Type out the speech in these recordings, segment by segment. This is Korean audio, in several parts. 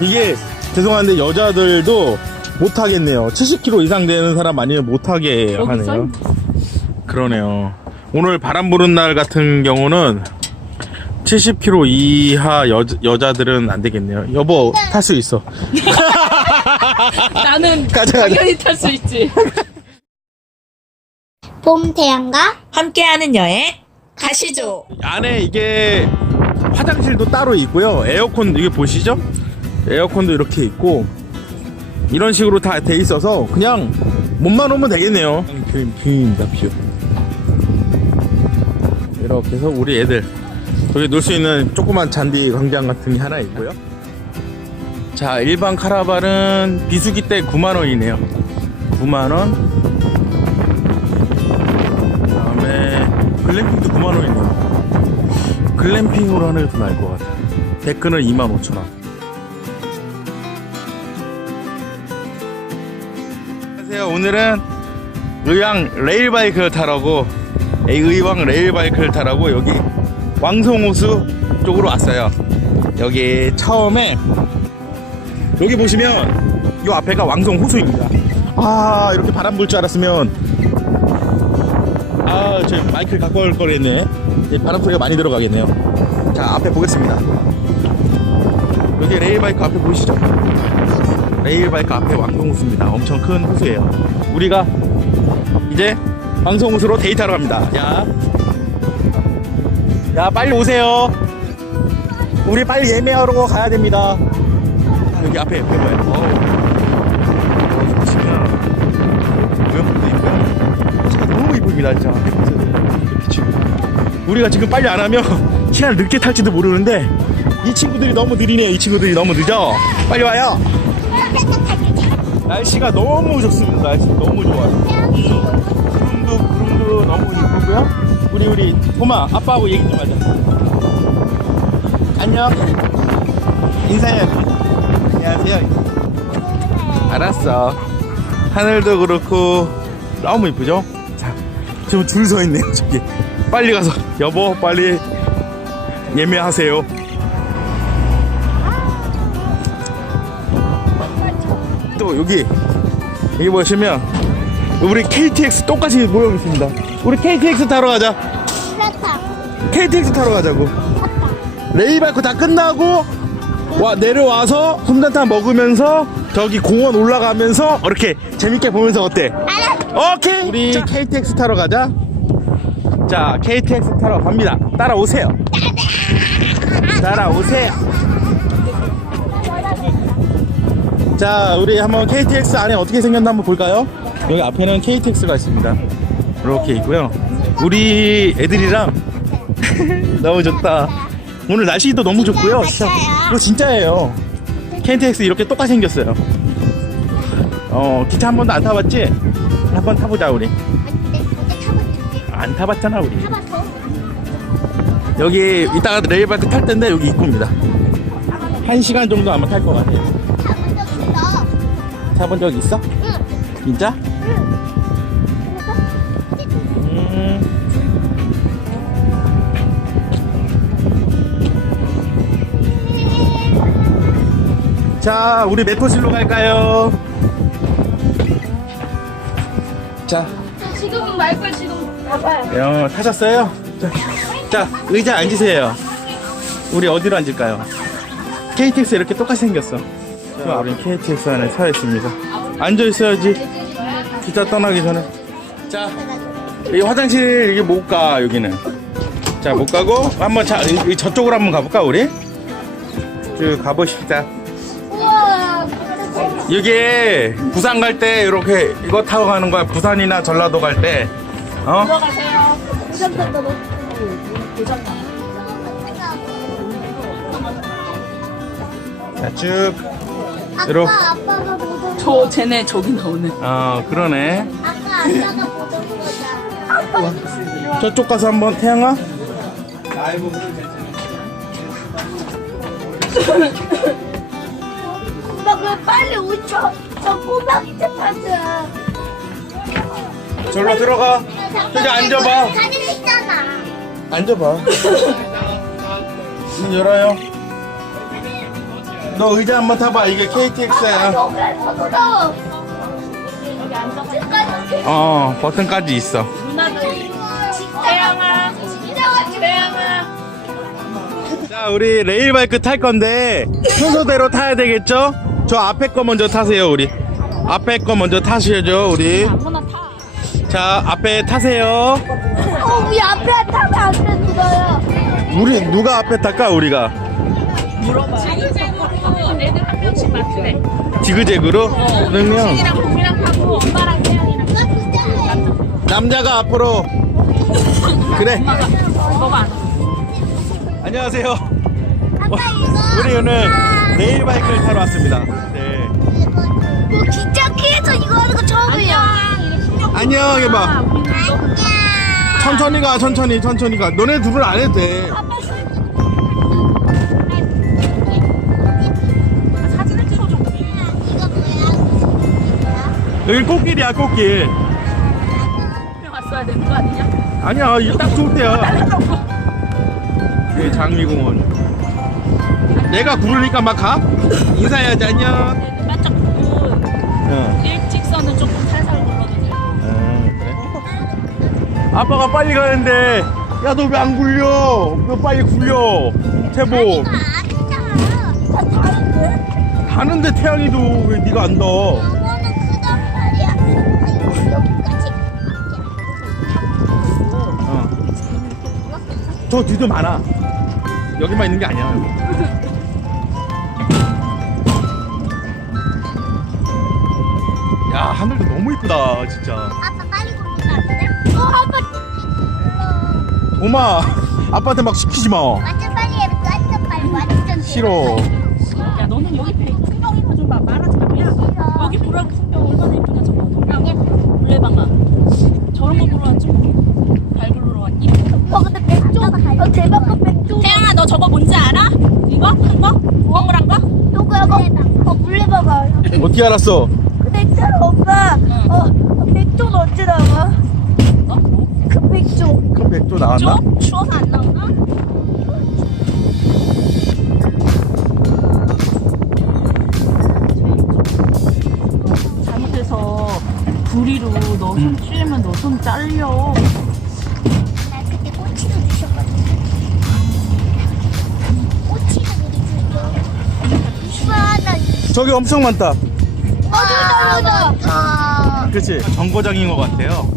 이게 죄송한데 여자들도 못 하겠네요. 70kg 이상 되는 사람 아니면 못 하게 여기 하네요. 그러네요. 오늘 바람 부는 날 같은 경우는 70kg 이하 여, 여자들은 안 되겠네요. 여보 탈 수 있어. 나는 가자, 가자. 당연히 탈 수 있지. 봄 태양과 함께하는 여행 가시죠. 안에 이게 화장실도 따로 있고요. 에어컨 이게 보시죠? 에어컨도 이렇게 있고 이런 식으로 다 돼 있어서 그냥 몸만 오면 되겠네요. 뷰, 뷰입니다, 뷰. 이렇게 해서 우리 애들 저기 놀 수 있는 조그만 잔디 광장 같은 게 하나 있고요. 자, 일반 카라반은 비수기 때 9만 원이네요. 9만 원. 그 다음에 글램핑도 9만 원이네요. 글램핑으로 하는 게 더 나을 것 같아요. 데크는 2만 5천 원. 오늘은 의왕 레일바이크를 타라고 이 의왕 레일바이크를 타라고 여기 왕송호수 쪽으로 왔어요. 여기 처음에 여기 보시면 이 앞에가 왕송호수입니다. 아 이렇게 바람 불 줄 알았으면 아, 저 마이크를 갖고 올 거랬네. 바람 소리가 많이 들어가겠네요. 자, 앞에 보겠습니다. 여기 레일바이크 앞에 보이시죠? 레일바이크 앞에 왕성호수입니다. 엄청 큰 호수예요. 우리가 이제 왕성호수로 데이트하러 갑니다. 야, 야, 빨리 오세요. 우리 빨리 예매하러 가야 됩니다. 아, 여기 앞에. 차가 너무 이쁩니다 진짜 우리가 지금 빨리 안 하면 시간을 늦게 탈지도 모르는데 이 친구들이 너무 느리네요 이 친구들이 너무 늦어 빨리 와요 날씨가 너무 좋습니다. 날씨 너무 좋아요. 구름도 구름도 너무 이쁘고요. 우리 우리 도마 아빠하고 얘기 좀 하자. 안녕. 인사해야지 안녕하세요. 알았어. 하늘도 그렇고 너무 이쁘죠? 자, 지금 줄 서 있네요, 저기. 빨리 가서, 여보, 빨리 예매하세요. 또 여기, 여기 보시면, 우리 KTX 똑같이 모여 있습니다. 우리 KTX 타러 가자. 그렇다. KTX 타러 가자고. 레이바이크 다 끝나고, 와, 내려와서 솜사탕 먹으면서, 저기 공원 올라가면서, 이렇게 재밌게 보면서 어때? 오케이. 우리 KTX 타러 가자. 자, KTX 타러 갑니다. 따라오세요. 따라오세요. 자, 우리 한번 KTX 안에 어떻게 생겼나 한번 볼까요? 여기 앞에는 KTX가 있습니다. 이렇게 있고요. 우리 애들이랑 너무 좋다. 오늘 날씨도 너무 좋고요. 진짜 이거 진짜예요. KTX 이렇게 똑같이 생겼어요. 어, 기차 한 번도 안 타봤지? 한 번 타보자 우리. 안 타봤잖아 우리. 여기 이따가 레일바이크 탈 텐데 여기 입구입니다. 한 시간 정도 아마 탈 것 같아요. 타본 적 있어. 응. 진짜? 음. 자, 우리 메토실로 갈까요? 자, 지금은 말걸 지금 봐봐요. 어, 타셨어요? 자, 자, 의자 앉으세요. 우리 어디로 앉을까요? KTX 이렇게 똑같이 생겼어. 자, 우리 KTX 안에 서 있습니다. 앉아 있어야지. 기차 떠나기 전에. 자, 이 화장실 이게 못 가, 여기는. 자, 못 가고, 한번 자, 이- 이 저쪽으로 한번 가볼까, 우리? 쭉 가보십시다. 우와. 이게 부산 갈 때 이렇게 이거 타고 가는 거야. 부산이나 전라도 갈 때. 어? 들어가세요. 자, 쭉. 이렇게. 아빠가 보던 저 쟤네 저기 나오네. 어, 그러네. 아까 아빠가 보던 거다. 저쪽 가서 한번 태양아. 오빠 왜 빨리 오죠? 저 꼬막 재판자. 절로 들어가. 저기 앉아봐. 가지고 있잖아. 앉아봐. 문 열어요. 너 의자 한번 타봐. 이게 KTX야. 여기에서도 나. 어, 버튼까지 있어. 태양아. 태양아. 자, 우리 레일바이크 탈 건데 순서대로 타야 되겠죠? 저 앞에 거 먼저 타세요, 우리. 앞에 거 먼저 타셔야죠, 우리. 자, 앞에 타세요. 어, 우리 앞에 타면 안 돼, 누나야. 우리 누가 앞에 탈까, 우리가? 지그재그로 애들 한 명씩 지그재그로? 그러면 이랑 봄이랑 타고 엄마랑 태양이랑 남자가 앞으로. 그래. 안. 안녕하세요. 아빠 이거. 우리 오늘 레일 바이크를 타러 왔습니다. 네. 뭐 진짜 키에서 이거 하는 거 처음이야. 안녕, 해봐. 천천히 가, 천천히, 천천히 가. 너네 둘은 안 해도 돼. 여기 꽃길이야, 꽃길. 왔어야 되는 거 아니냐? 아니야, 이거 딱 좋을 때야. 여기 장미공원. 내가 부르니까 막 가? 인사해야지, 안녕. 애들 바짝 보고 어. 일직선은 조금 살살 굴러도 되고. 그래? 아빠가 빨리 가는데, 야, 너 왜 안 굴려? 너 빨리 굴려. 태보. 아니잖아. 다 다른데? 가는데 태양이도 왜 네가 안 더? 저 뒤도 많아. 여기만 있는 게 아니야. 여기. 야 하늘도 너무 이쁘다 진짜. 아빠 빨리 돼? 어, 아빠 굴러. 도마 아빠한테 막 시키지 마. 완전 빨리 해. 완전 빨리. 완전 싫어. 야 너는 여기 배 풍경이나 좀 봐. 말하지 마. 야 여기 보라고 풍경 얼마나 이쁘냐 저거. 야 물레방아. 저런 거 보러 왔지 뭐. 발 굴러 왔니? 어, 근데 백조. 어, 대박, 그 백조. 태양아 너 저거 뭔지 알아? 이거? 큰 거? 우엉물한 거? 요거, 요거. 어, 물레봐봐. 어떻게 알았어? 있잖아, 오빠. 어, 백조는 언제 나와? 어? 뭐? 그 백조. 그 백조 나왔나? 좀 추워서 안 나오나? 잘못해서 부리로 너 손 찔리면 너 손 잘려. 저기 엄청 많다. 어, 저기다, 저기다. 그치 정거장인 것 같아요.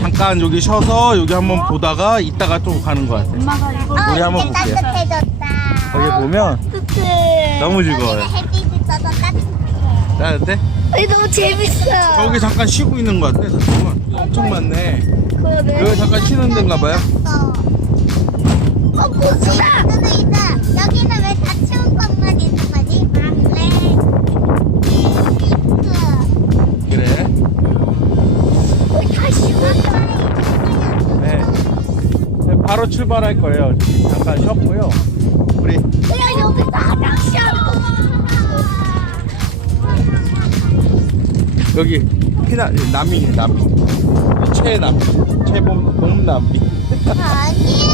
잠깐 여기 쉬어서 여기 한번 보다가 이따가 또 가는 것 같아. 엄마가 이거 어, 우리 한번 이제 볼게요. 따뜻해졌다. 여기 보면 따뜻해. 너무 즐거워요. 햇빛이 따뜻해. 따뜻해? 아니, 너무 재밌어. 저기 잠깐 쉬고 있는 것 같아. 잠깐만. 엄청 많네. 그래. 여기 잠깐 쉬는 데인가 봐요. 어, 보스다! 있다. 여기는 왜다치 바로 출발할 거예요. 잠깐 쉬었고요. 우리 그냥 여기서 화장실. 여기 피나 남이 남이 최남 최봄 봄남이 아니야.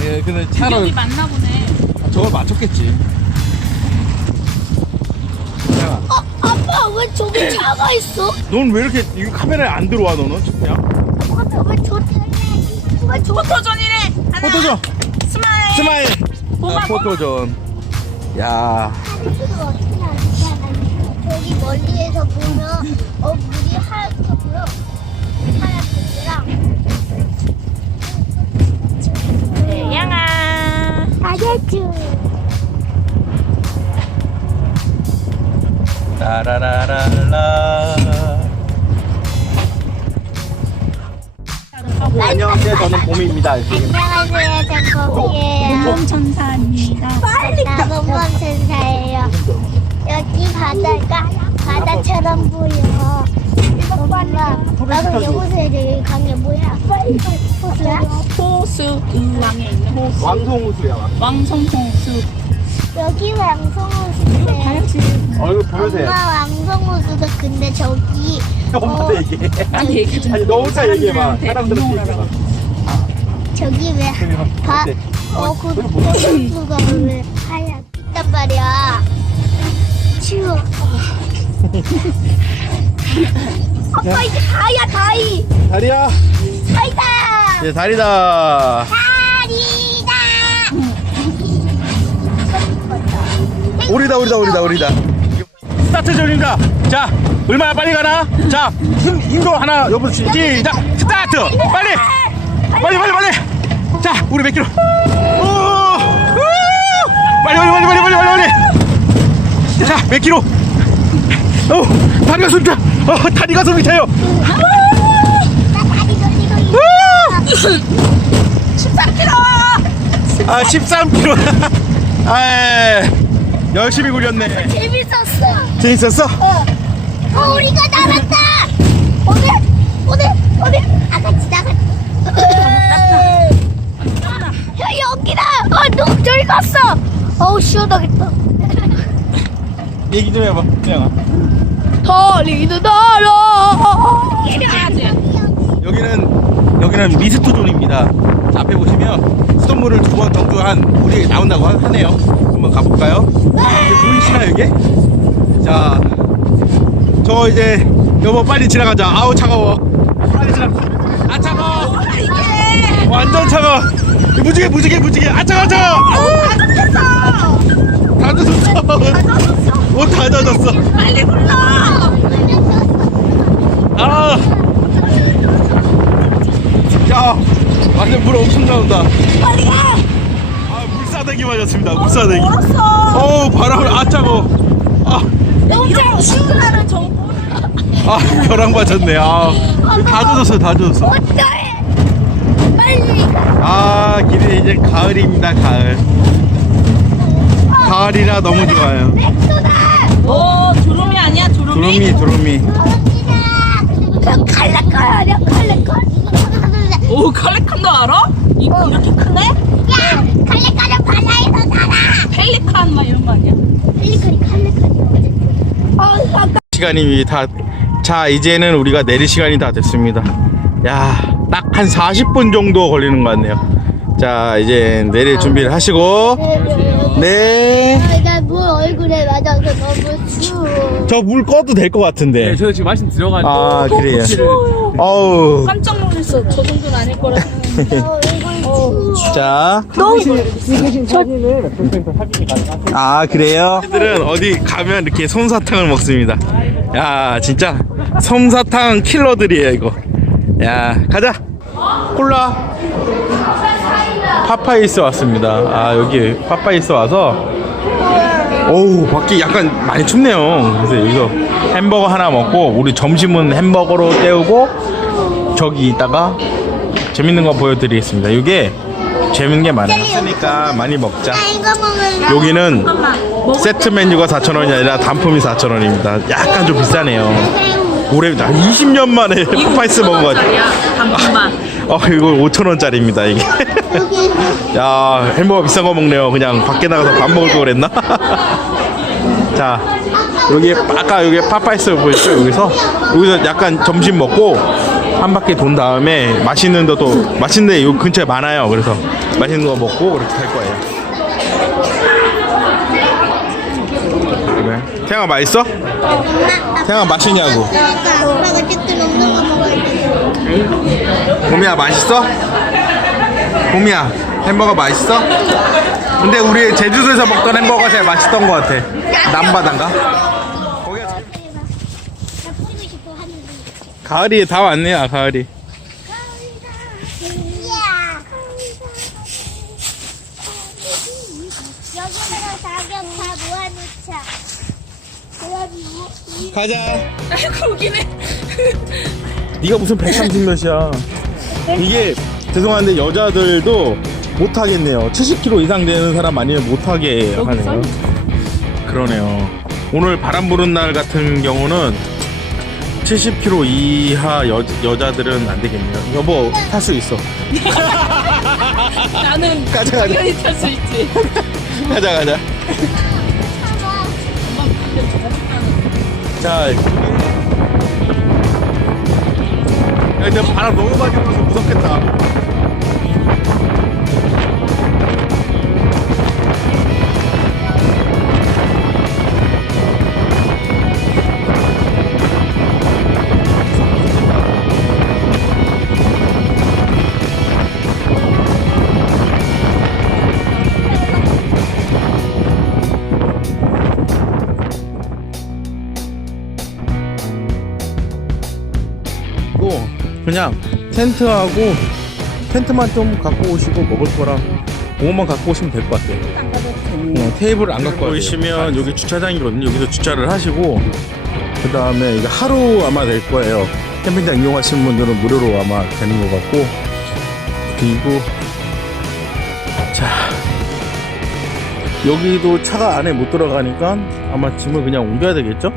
예, 근데 차로 여기 맞나 보네. 저걸 맞췄겠지. 왜 저기 차가 있어? 넌 왜 이렇게 이 카메라에 안 들어와 너는 그냥 아빠 왜 저기 왜 저기 포토존이래. 하나, 포토존 스마일. 스마일 고마워. 아, 포토존 야 어떻게 저기 멀리에서 보면 어 물이 하얗게 보여 하얗게랑 태양아. 알겠지 라라라라라. 안녕하세요. 저는 봄입니다. 안녕하세요. 저 거기에요. 천사입니다. 빨리 나무만 천사예요. 여기 바다가 바다처럼 보여. 엄마 나도 여보세요. 여기 강에 뭐야? 빨리 호수 있는 호수. 왕송우수야 왕. 왕성호수. 여기 왕성호 시대 봐야지. 얼굴 보여주세요 엄마 왕성 성공수도 근데 저기 엄마한테 얘기해. 나한테 얘기해 아니 너 혼자 얘기해봐. 사람들한테 얘기해봐. 저기 왜 바, 네. 어, 그 성공수가 왜 하얗 있단 말이야. 치워. 아빠 이제 다이야 다이. 다리야. 다이다. 네 다리다. 다리 오리다 오리다 오리다 오리다. 스타트 존입니다. 자 얼마나 빨리 가나? 자 힘, 힘도 하나 여보 시작 스타트 빨리 빨리 빨리 빨리. 자 우리 몇 킬로? 빨리 빨리 빨리 빨리 빨리 빨리 빨리. 자몇 킬로? 어 다리가 숨차. 어 다리가 숨이 차요. 나 다리 돌리고 있어. 13kg 아 13kg. 아 열심히 굴렸네. 재밌었어. 재밌었어? 어. 어, 우리가 날았다. 오늘, 오늘, 오늘 아까 지나갔. 야 여기다. 어, 너 저기 갔어. 어우 시원하겠다. 얘기 좀 해봐, 태양아. 달리는 날아. 해야지 여기는 여기는 미스트 존입니다. 앞에 보시면 수돗물을 두 번 정도 한 물이 나온다고 하- 하네요. 한번 가볼까요? 보이시나요 이게? 자, 저 이제 여보 빨리 지나가자. 아우 차가워. 빨리 지나. 아 차가워. 완전 차가워. 무지개 무지개 무지개. 아 차가워 차가워. 다 젖었어. 옷다 젖었어. 빨리 불러 아. 야, 완전 물 엄청 나온다. 빨리 가 아, 물사대기 맞았습니다. 물사대기. 알았어 어우, 바람을 아 짜고. 아, 이렇게 쉬운 날은 저 아, 벼랑 맞았네. 아, 다 젖었어, 다 젖었어. 어때? 빨리 가. 아, 길이 이제 가을입니다, 가을. 가을이라 너무 좋아요. 백도다. 어, 조름이 아니야 조름이? 두루미, 두루미. 그럼 갈래거야. 내가 갈래거. 오 칼레칸도 알아? 이거 이렇게 크네? 야, 갈래거는 바다에서 살아. 펠리칸 막 이런 거 아니야? 펠리카니 갈래거니. 어, 잠깐. 시간이 다, 자, 이제는 우리가 내릴 시간이 다 됐습니다. 야, 딱 한 40분 정도 걸리는 것 같네요. 자, 이제 내릴 준비를 하시고, 네. 물 얼굴에 맞아서 너무 추워. 저 물 꺼도 될 것 같은데. 네, 저도 지금 말씀 들어가지고 아, 그래요. 커피를 어우. 깜짝 놀랐어 저 정도는 아닐 거라 생각했는데 어, 추워. 자. 아, 그래요? 애들은 어디 가면 이렇게 솜사탕을 먹습니다. 야, 진짜 솜사탕 킬러들이에요, 이거. 야, 가자. 콜라. 파파이스 왔습니다. 아, 여기 파파이스 와서 오우, 밖이 약간 많이 춥네요. 그래서 여기서 햄버거 하나 먹고 우리 점심은 햄버거로 때우고 저기 있다가 재밌는 거 보여드리겠습니다. 이게 재밌는 게 많아요. 그러니까 많이 먹자. 나 이거 먹을래. 여기는 세트 메뉴가 4,000원이 아니라 단품이 4,000원입니다. 약간 좀 비싸네요. 올해 한 20년 만에 파파이스 먹은 것 같아요. 야 단품만 어, 이거 5,000원짜리입니다, 이게. 야, 햄버거 비싼 거 먹네요. 그냥 밖에 나가서 밥 먹을 걸 그랬나? 자, 여기 아까 여기 파파이스 보이시죠? 여기서 여기서 약간 점심 먹고 한 바퀴 돈 다음에 맛있는 데도 맛있는 데요 근처에 많아요. 그래서 맛있는 거 먹고 그렇게 갈 거예요. 그래. 태양아 맛있어? 태양아 맛있냐고. 아빠가 댓글 없는 거 먹어야 돼. 봄이야 맛있어? 봄이야 햄버거 맛있어? 근데 우리 제주도에서 먹던 햄버거가 제일 맛있던 것 같아 하는데. 가을이 다 왔네요 가을이. 여기다가 다 모아놓자. 가자 아이고 웃기네 네가 무슨 130 몇이야? 이게 죄송한데 여자들도 못 하겠네요. 70kg 이상 되는 사람 아니면 못 하게 하네요. 그러네요. 오늘 바람 부는 날 같은 경우는 70kg 이하 여, 여자들은 안 되겠네요. 여보 탈 수 있어. 나는 가자, 가자. 당연히 탈 수 있지. 가자 가자. 자, 근데 바람 너무 많이 불어서 무섭겠다. 그냥 텐트하고 텐트만 좀 갖고 오시고 먹을 거랑 그것만 갖고 오시면 될 것 같아요. 어, 테이블 안 갖고 오시면 여기 주차장이거든요. 여기서 주차를 하시고 그 다음에 이게 하루 아마 될 거예요. 캠핑장 이용하시는 분들은 무료로 아마 되는 것 같고 그리고 자 여기도 차가 안에 못 들어가니까 아마 짐을 그냥 옮겨야 되겠죠?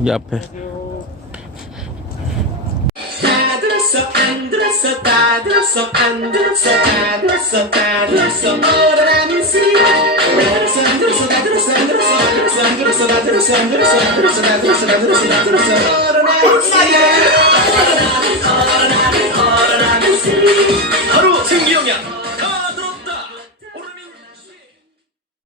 이 앞에 들었어 안 들었어 다 들었어 안 들었어 다 들었어 다 들었어 바로 승기 형이야.